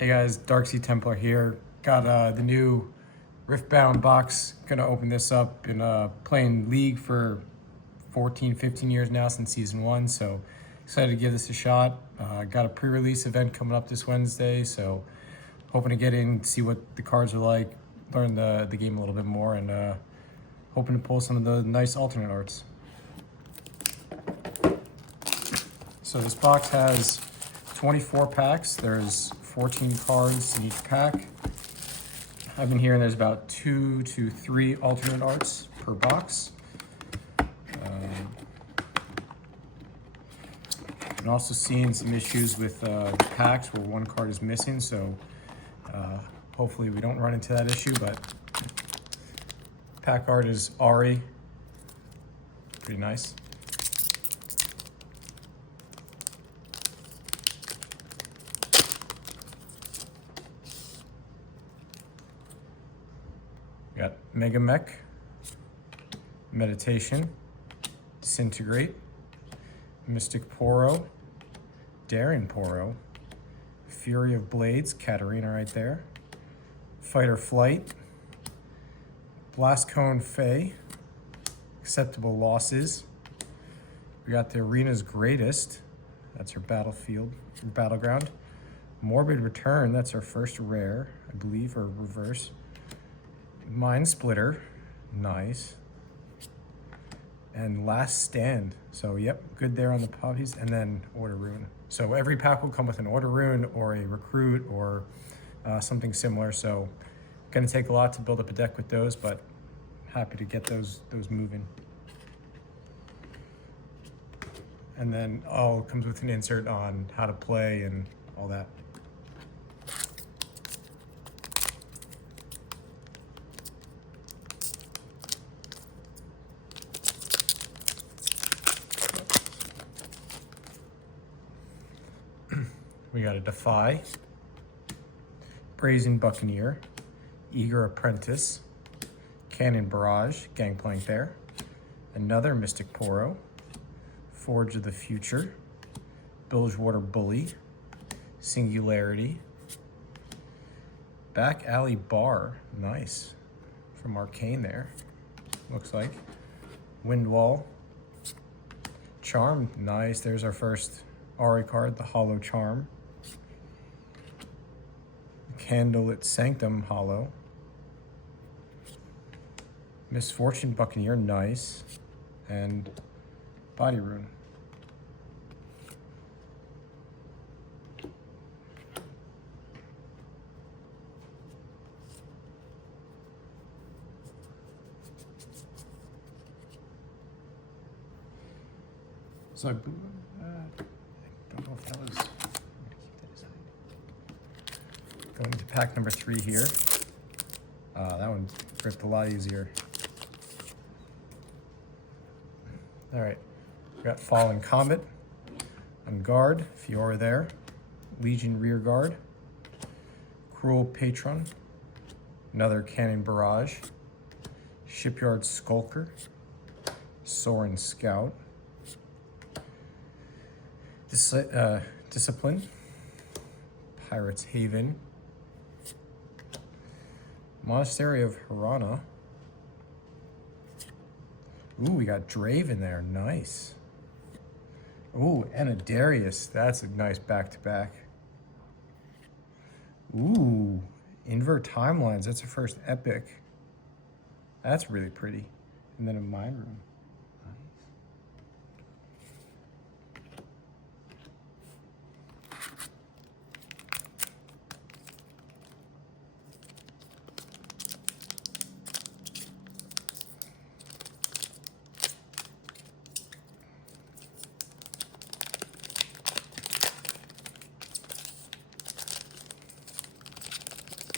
Hey guys, Darksea Templar here. Got the new Riftbound box. Gonna open this up. Been playing League for 14, 15 years now since season 1, so excited to give this a shot. Got a pre-release event coming up this Wednesday, so hoping to get in, see what the cards are like, learn the game a little bit more, and hoping to pull some of the nice alternate arts. So this box has 24 packs. There's 14 cards in each pack. I've been hearing there's about 2 to 3 alternate arts per box. And also seeing some issues with packs where one card is missing, so hopefully we don't run into that issue, but pack art is Ari. Pretty nice. We got Mega Mech, Meditation, Disintegrate, Mystic Poro, Daring Poro, Fury of Blades, Katarina right there, Fighter Flight, Blast Cone Fae, Acceptable Losses. We got the Arena's Greatest, that's her battleground. Morbid Return, that's our first rare, I believe, or reverse. Mind Splitter, nice. And Last Stand, so yep, good there on the poppies. And then Order Rune. So every pack will come with an Order Rune or a Recruit or something similar. So gonna take a lot to build up a deck with those, but happy to get those moving. And then all comes with an insert on how to play and all that. We got a Defy, Brazen Buccaneer, Eager Apprentice, Cannon Barrage, Gangplank there, another Mystic Poro, Forge of the Future, Bilgewater Bully, Singularity, Back Alley Bar, nice, from Arcane there, looks like, Windwall, Charm, nice, there's our first Ari card, the Hollow Charm, Candlelit Sanctum Hollow, Misfortune Buccaneer, nice, and Body Rune. So I don't know if that was, going to pack number 3 here. That one ripped a lot easier. All right, we got Fallen Comet, on guard, Fiora there, Legion Rear Guard, Cruel Patron, another Cannon Barrage, Shipyard Skulker, Sorin Scout, Discipline, Pirate's Haven, Monastery of Hirana. Ooh, we got Draven there, nice. Ooh, and a Darius, that's a nice back-to-back. Ooh, Invert Timelines, that's our first epic. That's really pretty. And then a Mind Room.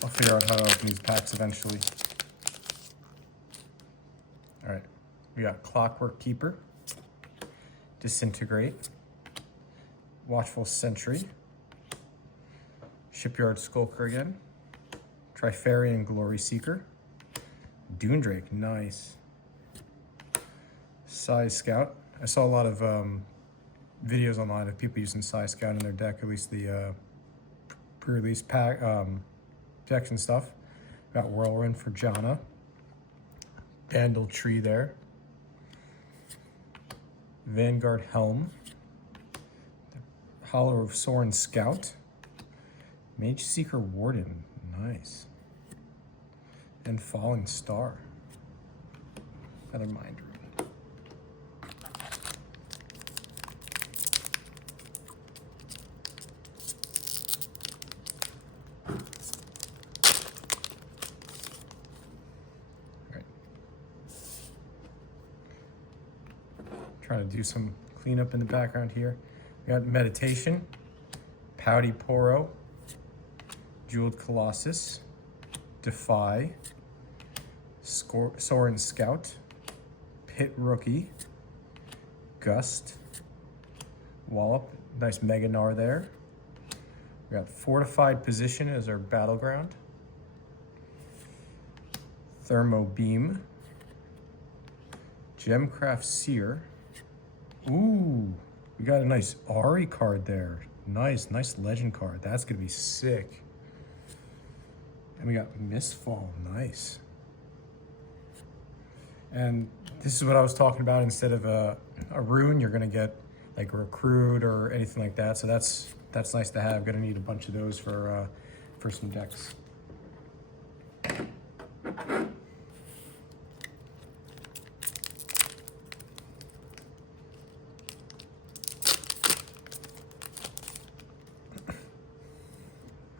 I'll figure out how to open these packs eventually. All right, we got Clockwork Keeper, Disintegrate, Watchful Sentry, Shipyard Skulker again, Trifarian Glory Seeker, Doondrake, nice. Size Scout. I saw a lot of videos online of people using Size Scout in their deck, at least the pre-release pack decks and stuff. Got Whirlwind for Jana. Vandal Tree there. Vanguard Helm. Hollow of Soren Scout. Mage Seeker Warden. Nice. And Falling Star. Another Mind Rune. Trying to do some cleanup in the background here. We got Meditation, Pouty Poro, Jeweled Colossus, Defy, Soren Scout, Pit Rookie, Gust, Wallop, nice Mega Gnar there. We got Fortified Position as our battleground, Thermo Beam, Gemcraft Seer. Ooh, we got a nice Ari card there. Nice legend card. That's gonna be sick. And we got Mistfall, nice. And this is what I was talking about. Instead of a rune, you're gonna get like a recruit or anything like that. So that's nice to have. Gonna need a bunch of those for some decks.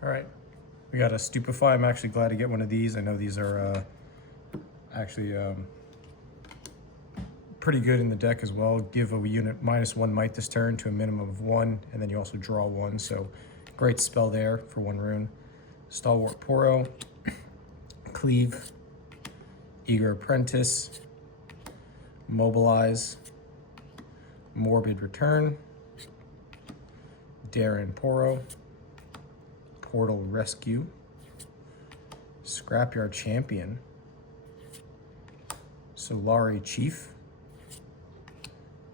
All right, we got a Stupefy. I'm actually glad to get one of these. I know these are actually pretty good in the deck as well. Give a unit -1 might this turn to a minimum of 1, and then you also draw 1. So great spell there for 1 rune. Stalwart Poro, Cleave, Eager Apprentice, Mobilize, Morbid Return, Darren Poro, Portal Rescue, Scrapyard Champion, Solari Chief.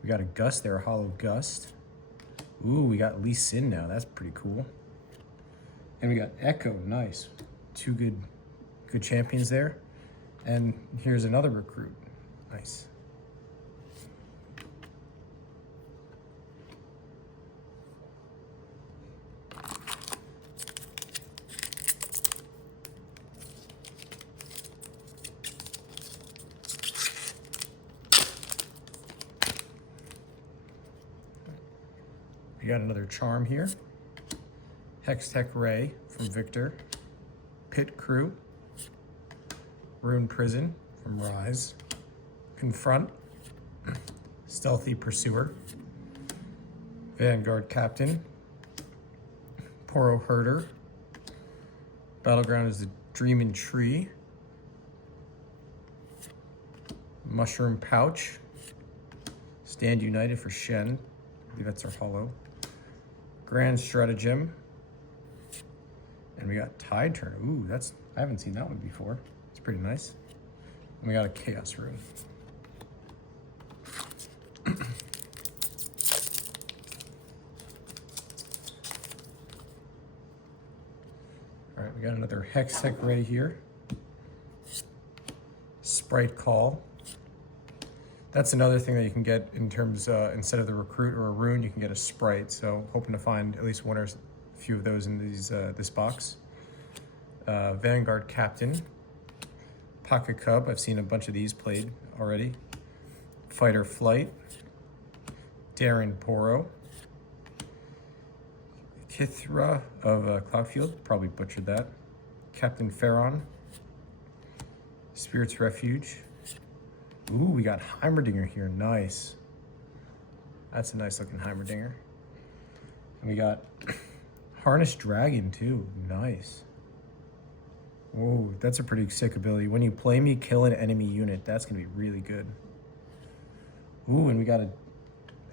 We got a Gust there, a Hollow Gust. Ooh, we got Lee Sin now. That's pretty cool. And we got Echo, nice. 2 good champions there. And here's another recruit, nice. We got another Charm here. Hextech Ray from Victor. Pit Crew. Rune Prison from Rise. Confront. Stealthy Pursuer. Vanguard Captain. Poro Herder. Battleground is the Dreamin' Tree. Mushroom Pouch. Stand United for Shen. I believe that's our hollow. Grand Stratagem. And we got Tide Turn. Ooh, I haven't seen that one before. It's pretty nice. And we got a Chaos Rune. All right, we got another Hextech Ray here. Sprite Call. That's another thing that you can get in terms, instead of the recruit or a rune, you can get a sprite. So hoping to find at least one or a few of those in this box. Vanguard Captain. Pocket Cub, I've seen a bunch of these played already. Fighter Flight. Darren Poro. Kithra of Cloudfield, probably butchered that. Captain Pharaon. Spirit's Refuge. Ooh, we got Heimerdinger here, nice. That's a nice looking Heimerdinger. And we got Harnessed Dragon too, nice. Whoa, that's a pretty sick ability. When you play me, kill an enemy unit. That's gonna be really good. Ooh, and we got an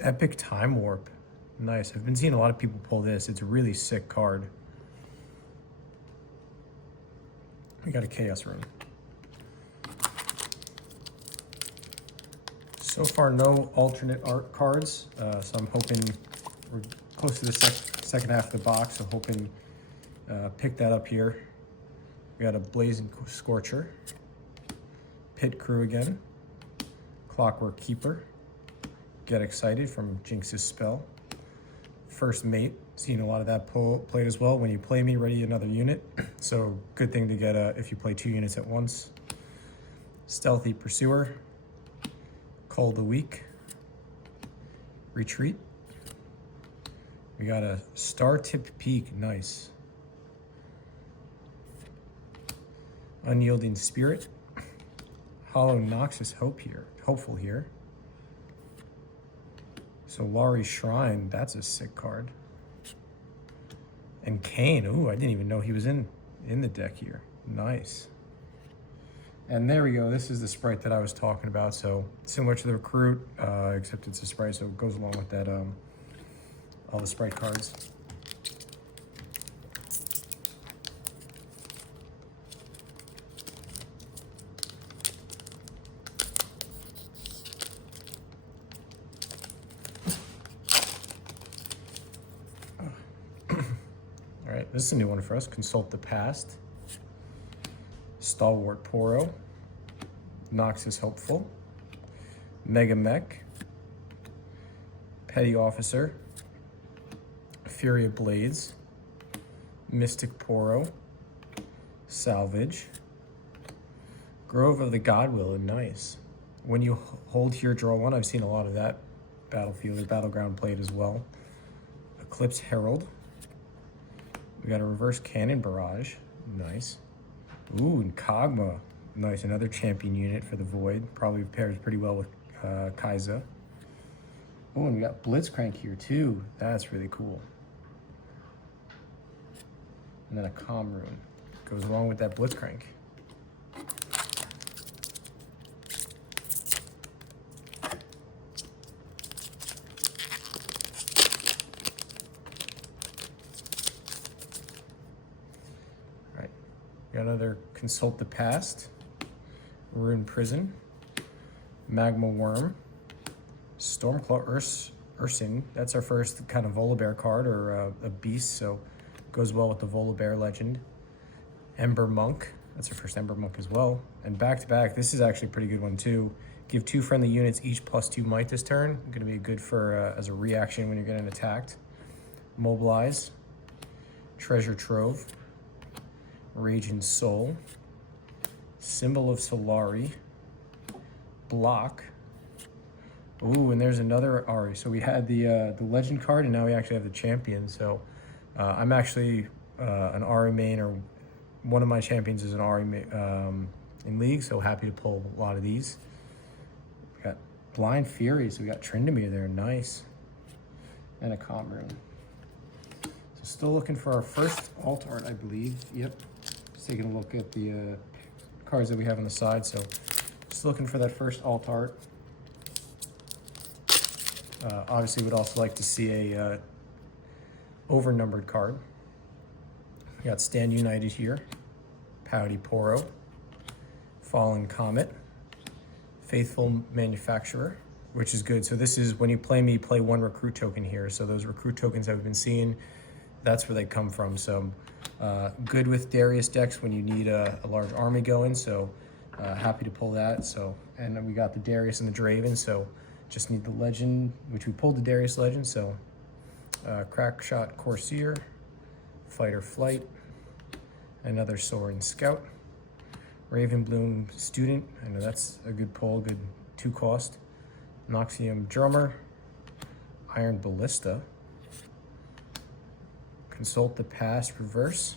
Epic Time Warp. Nice, I've been seeing a lot of people pull this. It's a really sick card. We got a Chaos Rune. So far, no alternate art cards, so I'm hoping we're close to the second half of the box. So hoping Pick that up here. We got a Blazing Scorcher, Pit Crew again, Clockwork Keeper, Get Excited from Jinx's Spell, First Mate, seen a lot of that played as well. When you play me, ready another unit. So good thing to get if you play 2 units at once. Stealthy Pursuer, Cull the Weak, Retreat. We got a Star-Tipped Peak, nice. Unyielding Spirit, Hollow Noxus Hopeful here. Solari Shrine, that's a sick card. And Kane, ooh, I didn't even know he was in the deck here. Nice. And there we go, this is the sprite that I was talking about. So similar to the Recruit, except it's a sprite, so it goes along with that, all the sprite cards. All right, this is a new one for us. Consult the Past, Stalwart Poro, Noxus Hopeful, Mega Mech, Petty Officer, Fury of Blades, Mystic Poro, Salvage, Grove of the Godwill, and nice. When you hold here, draw 1. I've seen a lot of that battlefield or battleground played as well. Eclipse Herald. We got a Reverse Cannon Barrage, nice. Ooh, and Kog'Maw, nice. Another champion unit for the Void. Probably pairs pretty well with Kai'Sa. Oh, and we got Blitzcrank here too. That's really cool. And then a Calm Rune goes along with that Blitzcrank. Got another Consult the Past, Rune Prison, Magma Worm, Stormclaw Ursing. That's our first kind of Volibear card, or a beast, so goes well with the Volibear legend. Ember Monk, that's our first Ember Monk as well. And back to back, this is actually a pretty good one too. Give 2 friendly units each +2 might this turn. Gonna be good for as a reaction when you're getting attacked. Mobilize, Treasure Trove, Raging Soul, Symbol of Solari, Block. Ooh, and there's another Ari. So we had the legend card, and now we actually have the champion. So I'm actually an Ari main, or one of my champions is an Ari in League, so happy to pull a lot of these. We got Blind Fury, so we got Tryndamere there, nice. And a Calm Rune. So still looking for our first alt art, I believe. Yep. Just taking a look at the cards that we have on the side. So just looking for that first alt art. Obviously would also like to see a overnumbered card. We got Stand United here, Pouty Poro, Fallen Comet, Faithful Manufacturer, which is good. So this is when you play me, play 1 recruit token here. So those recruit tokens that we've been seeing, that's where they come from. So good with Darius decks when you need a large army going. So happy to pull that. So, and then we got the Darius and the Draven. So just need the legend, which we pulled the Darius legend. So Crackshot Corsair, Fighter Flight, another Soaring Scout, Ravenbloom Student. I know that's a good pull, good 2 cost. Noxium Drummer, Iron Ballista, Consult the Past Reverse,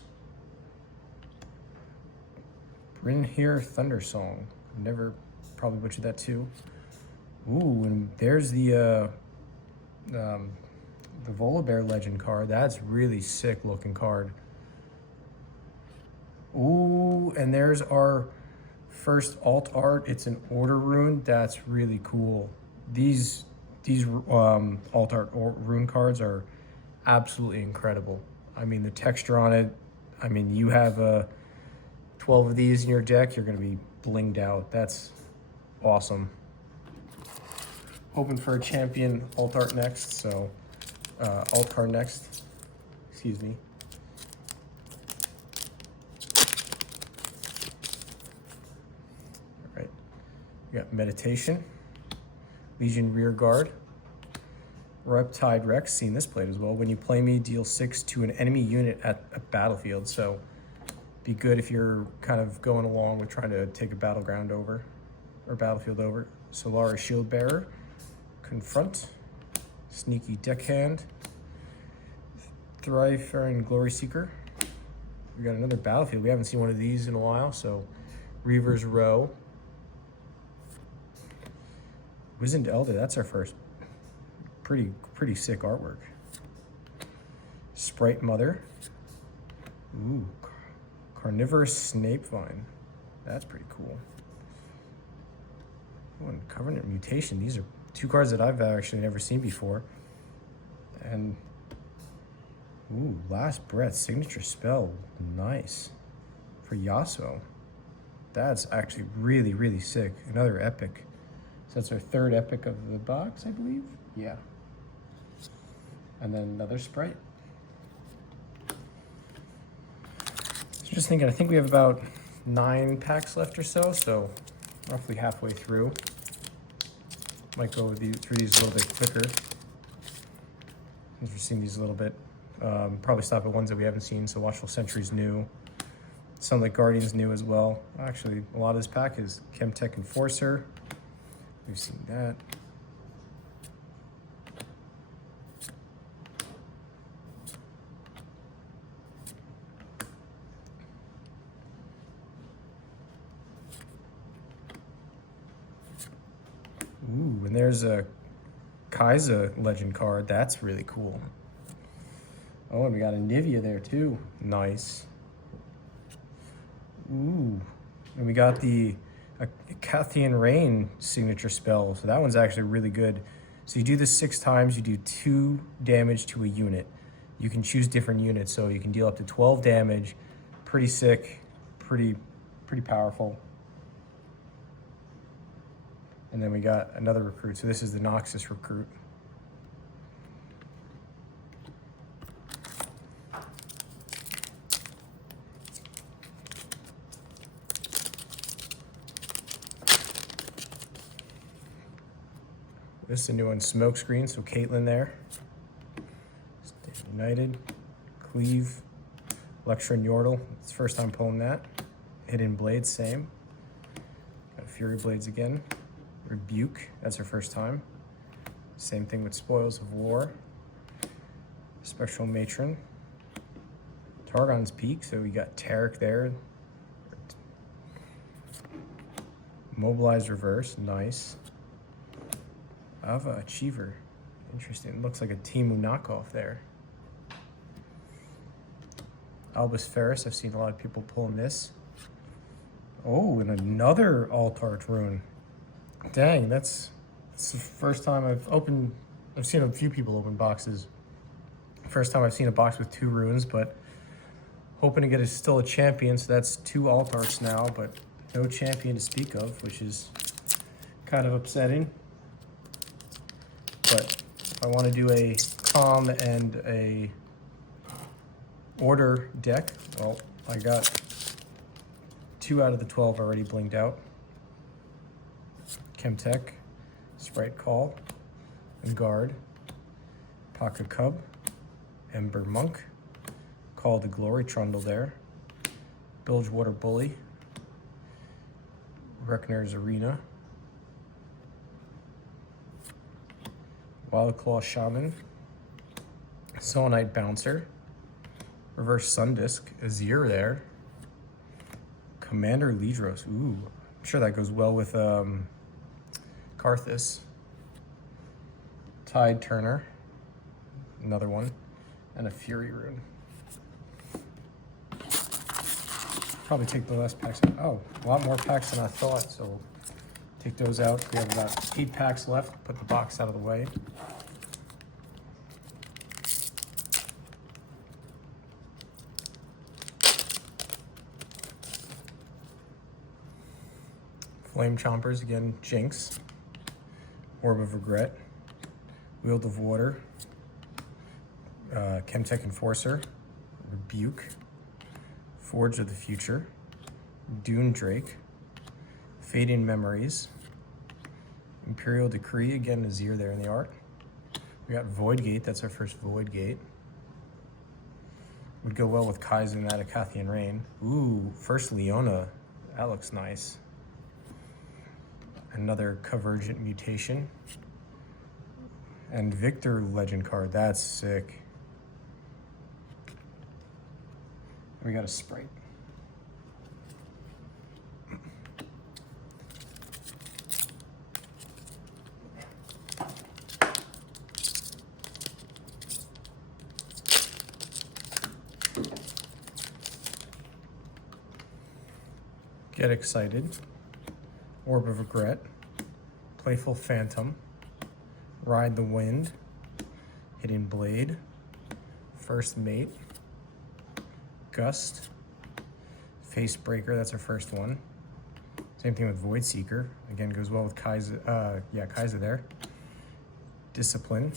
Bryn here Thunder Song. Never probably butchered that too. Ooh, and there's the Volibear legend card. That's really sick looking card. Ooh, and there's our first alt art. It's an Order Rune. That's really cool. These alt art rune cards are absolutely incredible. I mean, the texture on it, I mean, you have 12 of these in your deck, you're gonna be blinged out. That's awesome. Hoping for a champion alt art next, so alt card next, excuse me. We got Meditation, Legion Rear Guard, Riptide Rex, seen this played as well. When you play me, deal 6 to an enemy unit at a battlefield. So be good if you're kind of going along with trying to take a battleground over, or battlefield over. Solara Shield Bearer, Confront, Sneaky Deckhand, Thrive-Faring Glory Seeker. We got another battlefield. We haven't seen one of these in a while, so Reaver's Row. Wizened Elder, that's our first. Pretty sick artwork. Sprite Mother. Ooh, Carnivorous Snapevine. That's pretty cool. Oh, and Covenant Mutation. These are 2 cards that I've actually never seen before. And ooh, Last Breath, Signature Spell. Nice. For Yasuo. That's actually really sick. Another epic. So that's our 3rd epic of the box, I believe. Yeah. And then another Sprite. So just thinking, I think we have about 9 packs left or so roughly halfway through. Might go through these a little bit quicker, since we've seen these a little bit. Probably stop at ones that we haven't seen, so Watchful Sentry's new. Sunlit Guardian's new as well. Actually, a lot of this pack is Chemtech Enforcer. We've seen that. Ooh, and there's a Kaiser Legend card. That's really cool. Oh, and we got a Nivea there too. Nice. Ooh, and we got the Cathian Rain signature spell. So that one's actually really good. So you do this 6 times. You do 2 damage to a unit. You can choose different units, so you can deal up to 12 damage. Pretty sick. Pretty powerful. And then we got another recruit. So this is the Noxus recruit. This is a new one, Smokescreen. So Caitlyn there. Stay United. Cleave. Lecture and Yordle. It's the first time pulling that. Hidden Blades, same. Got Fury Blades again. Rebuke, that's her first time. Same thing with Spoils of War. Spectral Matron. Targon's Peak, so we got Tarek there. Mobilize Reverse, nice. Ava Achiever, interesting. Looks like a Timu knockoff there. Albus Ferris, I've seen a lot of people pulling this. Oh, and another Altart rune. Dang, that's the first time I've seen a few people open boxes. First time I've seen a box with 2 runes, but hoping to get still a champion, so that's 2 Altarts now, but no champion to speak of, which is kind of upsetting. But if I want to do a Calm and a Order deck, well, I got 2 out of the 12 already blinked out. Chemtech, Sprite Call, and Guard, Pocket Cub, Ember Monk, Call to Glory Trundle there, Bilgewater Bully, Rekner's Arena, Wildclaw Shaman, Selenite Bouncer, Reverse Sundisk, Azir there, Commander Lidros, ooh, I'm sure that goes well with Karthus, Tide Turner, another one, and a Fury Rune. Probably take the last packs. Oh, a lot more packs than I thought, so we'll take those out. We have about 8 packs left. Put the box out of the way. Flame Chompers, again, Jinx. Orb of Regret, Wield of Water, Chemtech Enforcer, Rebuke, Forge of the Future, Dune Drake, Fading Memories, Imperial Decree, again, Azir there in the art. We got Void Gate, that's our first Void Gate. Would go well with Kaizen and Atakathian Rain. Ooh, first Leona, that looks nice. Another Convergent Mutation. And Victor Legend card, that's sick. We got a Sprite. Get Excited, Orb of Regret, Playful Phantom, Ride the Wind, Hidden Blade, First Mate, Gust, Face Breaker, that's our first one. Same thing with Void Seeker, again goes well with Kaiser, Kaiser there. Discipline,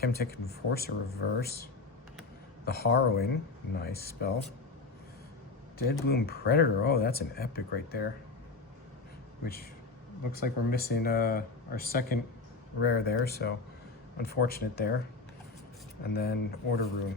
Chemtech Enforcer Reverse, The Harrowing, nice spell. Dead Bloom Predator, oh, that's an epic right there. Which looks like we're missing our second rare there, so unfortunate there. And then Order Rune.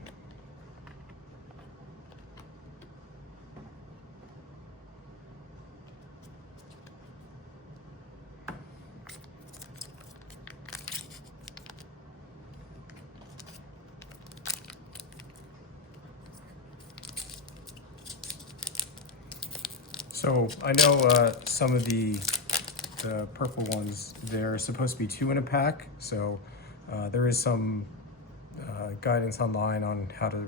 So I know some of the purple ones, they're supposed to be 2 in a pack. So there is some guidance online on how to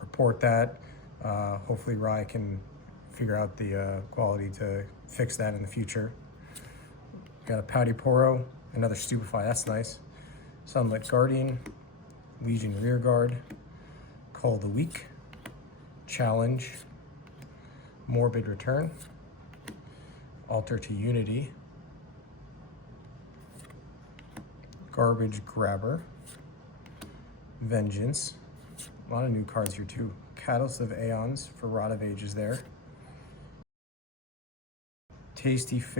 report that. Hopefully Rye can figure out the quality to fix that in the future. Got a Pouty Poro, another Stupefy, that's nice. Sunlit Guardian, Legion Rearguard, Call of the Week, Challenge, Morbid Return, Altar to Unity, Garbage Grabber, Vengeance, a lot of new cards here too. Catalyst of Aeons for Rod of Ages there. Tasty Fate.